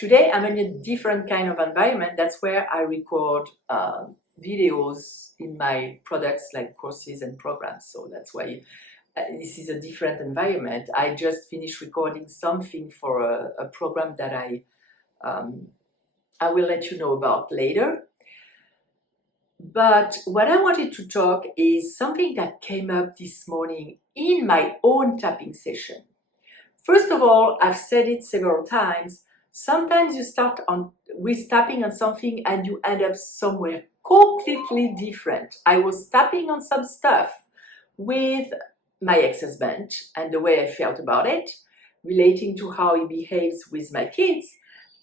Today I'm in a different kind of environment. That's where I record videos in my products like courses and programs. So that's why this is a different environment. I just finished recording something for a program that I will let you know about later. But what I wanted to talk is something that came up this morning in my own tapping session. First of all, I've said it several times, sometimes you start with tapping on something and you end up somewhere completely different. I was tapping on some stuff with my ex-husband and the way I felt about it, relating to how he behaves with my kids,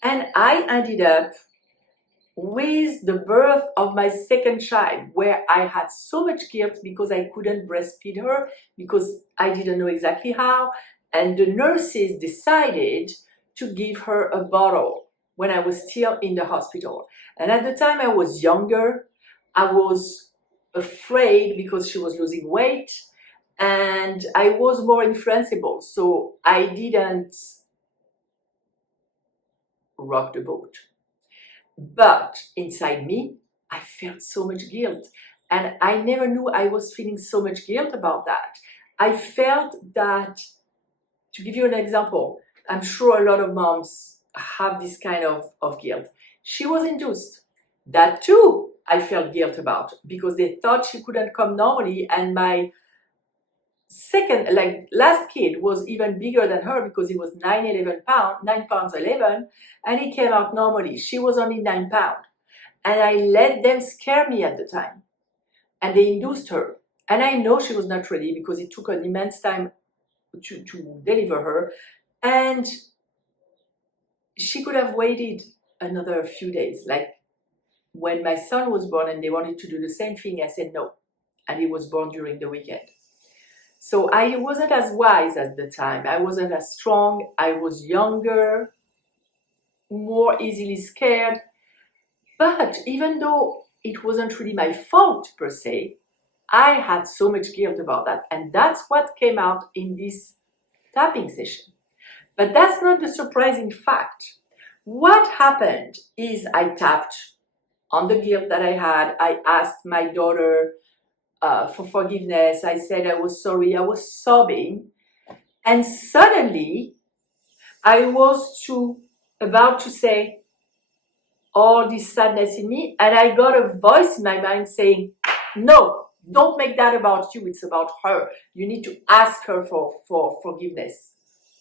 and I ended up with the birth of my second child, where I had so much guilt because I couldn't breastfeed her, because I didn't know exactly how, and the nurses decided to give her a bottle when I was still in the hospital. And at the time I was younger, I was afraid because she was losing weight, and I was more influenceable, so I didn't rock the boat. But inside me, I felt so much guilt. And I never knew I was feeling so much guilt about that. I felt that, to give you an example, I'm sure a lot of moms have this kind of guilt. She was induced. That too, I felt guilt about, because they thought she couldn't come normally, and my second, last kid was even bigger than her because he was 9 pounds 11, and he came out normally. She was only 9 pounds. And I let them scare me at the time. And they induced her. And I know she was not ready because it took an immense time to deliver her. And she could have waited another few days. Like when my son was born and they wanted to do the same thing, I said no. And he was born during the weekend. So I wasn't as wise at the time. I wasn't as strong. I was younger, more easily scared. But even though it wasn't really my fault per se, I had so much guilt about that. And that's what came out in this tapping session. But that's not the surprising fact. What happened is I tapped on the guilt that I had. I asked my daughter for forgiveness. I said I was sorry. I was sobbing. And suddenly I was about to say all this sadness in me, and I got a voice in my mind saying, no, don't make that about you. It's about her. You need to ask her for forgiveness.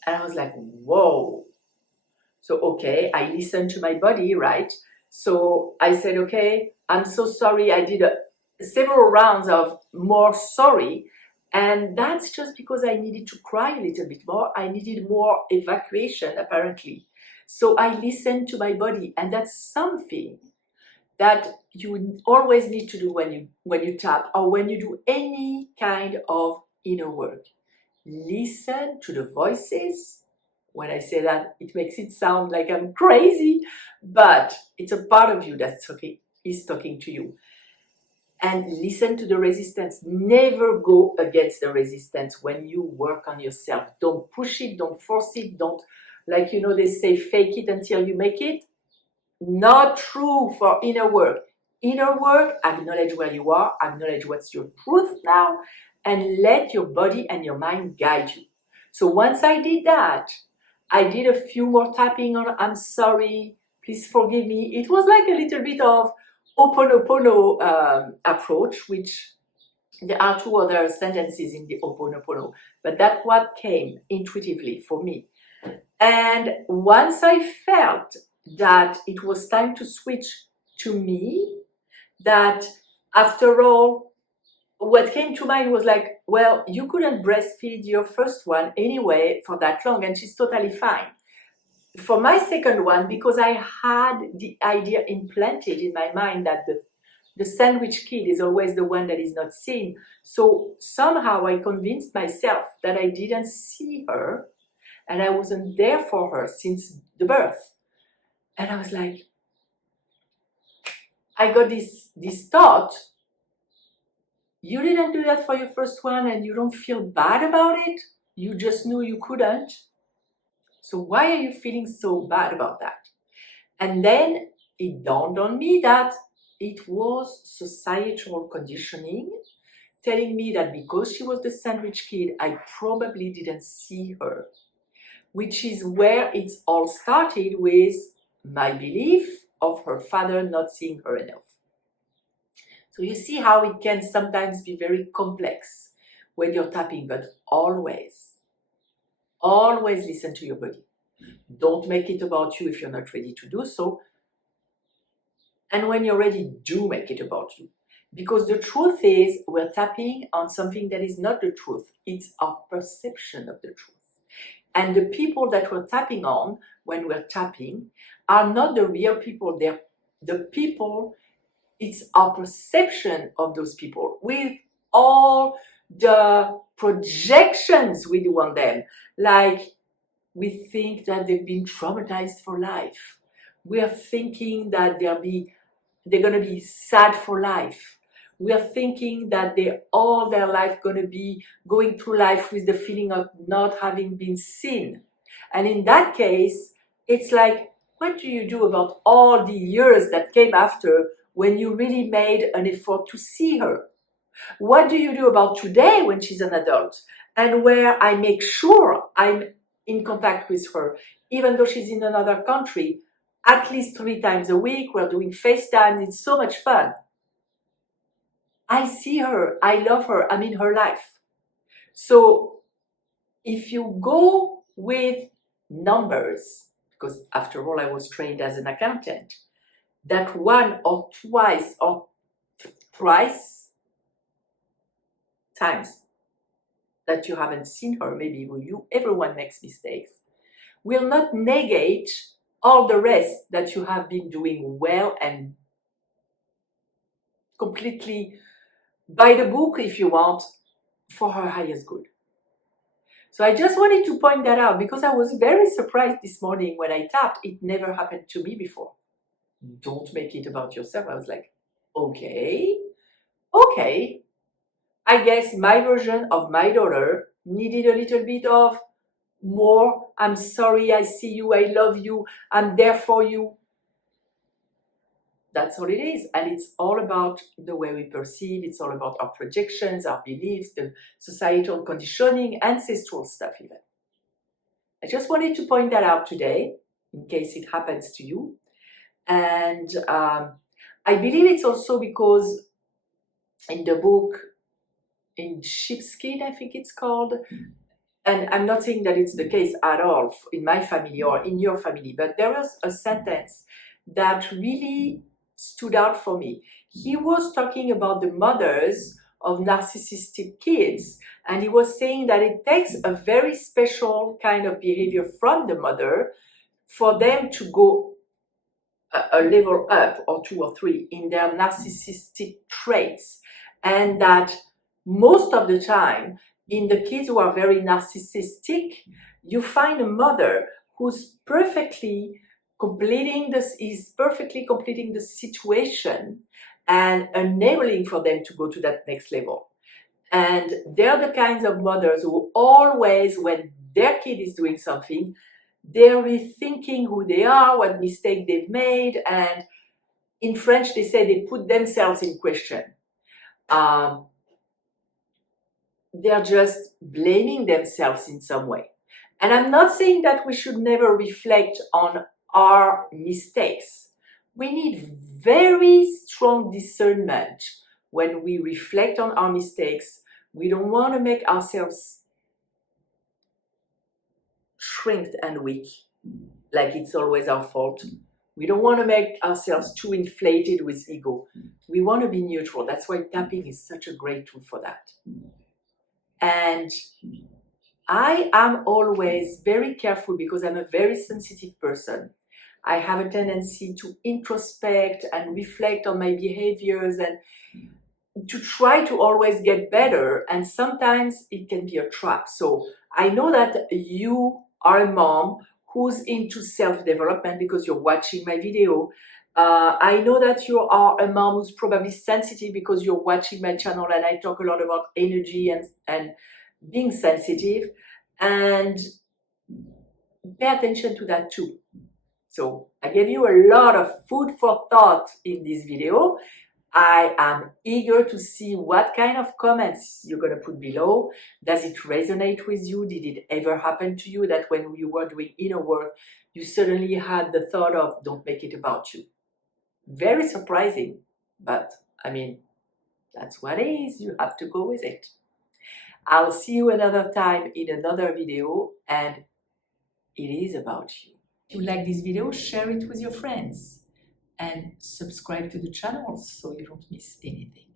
And I was like, whoa. So, okay, I listened to my body, right? So I said, okay, I'm so sorry. I did several rounds of more sorry. And that's just because I needed to cry a little bit more. I needed more evacuation, apparently. So I listened to my body, and that's something that you always need to do when you tap or when you do any kind of inner work. Listen to the voices. When I say that, it makes it sound like I'm crazy, but it's a part of you that's is talking to you. And listen to the resistance. Never go against the resistance when you work on yourself. Don't push it, don't force it, don't, like, they say, fake it until you make it. Not true for inner work. Inner work, acknowledge where you are, acknowledge what's your truth now, and let your body and your mind guide you. So once I did that, I did a few more tapping on I'm sorry, please forgive me. It was like a little bit of Ho'oponopono approach, which there are two other sentences in the Ho'oponopono, but that's what came intuitively for me. And once I felt that it was time to switch to me, that after all, what came to mind was like, well, you couldn't breastfeed your first one anyway for that long, and she's totally fine. For my second one, because I had the idea implanted in my mind that the sandwich kid is always the one that is not seen. So somehow I convinced myself that I didn't see her and I wasn't there for her since the birth. And I was like, I got this thought, you didn't do that for your first one and you don't feel bad about it? You just knew you couldn't. So why are you feeling so bad about that? And then it dawned on me that it was societal conditioning telling me that because she was the sandwich kid, I probably didn't see her, which is where it's all started with my belief of her father not seeing her enough. So you see how it can sometimes be very complex when you're tapping, but always listen to your body. Don't make it about you if you're not ready to do so. And when you're ready, do make it about you. Because the truth is, we're tapping on something that is not the truth. It's our perception of the truth. And the people that we're tapping on when we're tapping are not the real people. They're the people, it's our perception of those people with all the projections we do on them. Like, we think that they've been traumatized for life. We are thinking that they're going to be sad for life. We are thinking that they're all their life going to be going through life with the feeling of not having been seen. And in that case, it's like, what do you do about all the years that came after when you really made an effort to see her? What do you do about today when she's an adult and where I make sure I'm in contact with her, even though she's in another country, at least 3 times a week? We're doing FaceTime. It's so much fun. I see her. I love her. I'm in her life. So if you go with numbers, because after all, I was trained as an accountant, that one or twice or thrice times that you haven't seen her, maybe everyone makes mistakes, will not negate all the rest that you have been doing well and completely by the book, if you want, for her highest good. So I just wanted to point that out because I was very surprised this morning when I tapped. It never happened to me before. Don't make it about yourself. I was like, okay. I guess my version of my daughter needed a little bit of more. I'm sorry, I see you, I love you, I'm there for you. That's all it is. And it's all about the way we perceive. It's all about our projections, our beliefs, the societal conditioning, ancestral stuff even. I just wanted to point that out today in case it happens to you. And I believe it's also because in the book, in Sheepskin, I think it's called, and I'm not saying that it's the case at all in my family or in your family, but there was a sentence that really stood out for me. He was talking about the mothers of narcissistic kids, and he was saying that it takes a very special kind of behavior from the mother for them to go a level up or 2 or 3 in their narcissistic traits, and that most of the time in the kids who are very narcissistic, you find a mother who's perfectly completing the situation and enabling for them to go to that next level. And they're the kinds of mothers who always, when their kid is doing something, they're rethinking who they are, what mistake they've made, and in French they say they put themselves in question. They're just blaming themselves in some way. And I'm not saying that we should never reflect on our mistakes. We need very strong discernment when we reflect on our mistakes. We don't want to make ourselves shrinked and weak, like it's always our fault. We don't want to make ourselves too inflated with ego. We want to be neutral. That's why tapping is such a great tool for that. And I am always very careful because I'm a very sensitive person. I have a tendency to introspect and reflect on my behaviors and to try to always get better. And sometimes it can be a trap. So I know that you are a mom who's into self-development because you're watching my video. I know that you are a mom who's probably sensitive because you're watching my channel and I talk a lot about energy and being sensitive, and pay attention to that too. So I gave you a lot of food for thought in this video. I am eager to see what kind of comments you're going to put below. Does it resonate with you? Did it ever happen to you that when you were doing inner work, you suddenly had the thought of, don't make it about you? Very surprising, but I mean, that's what it is. You have to go with it. I'll see you another time in another video, and it is about you. If you like this video, share it with your friends and subscribe to the channel so you don't miss anything.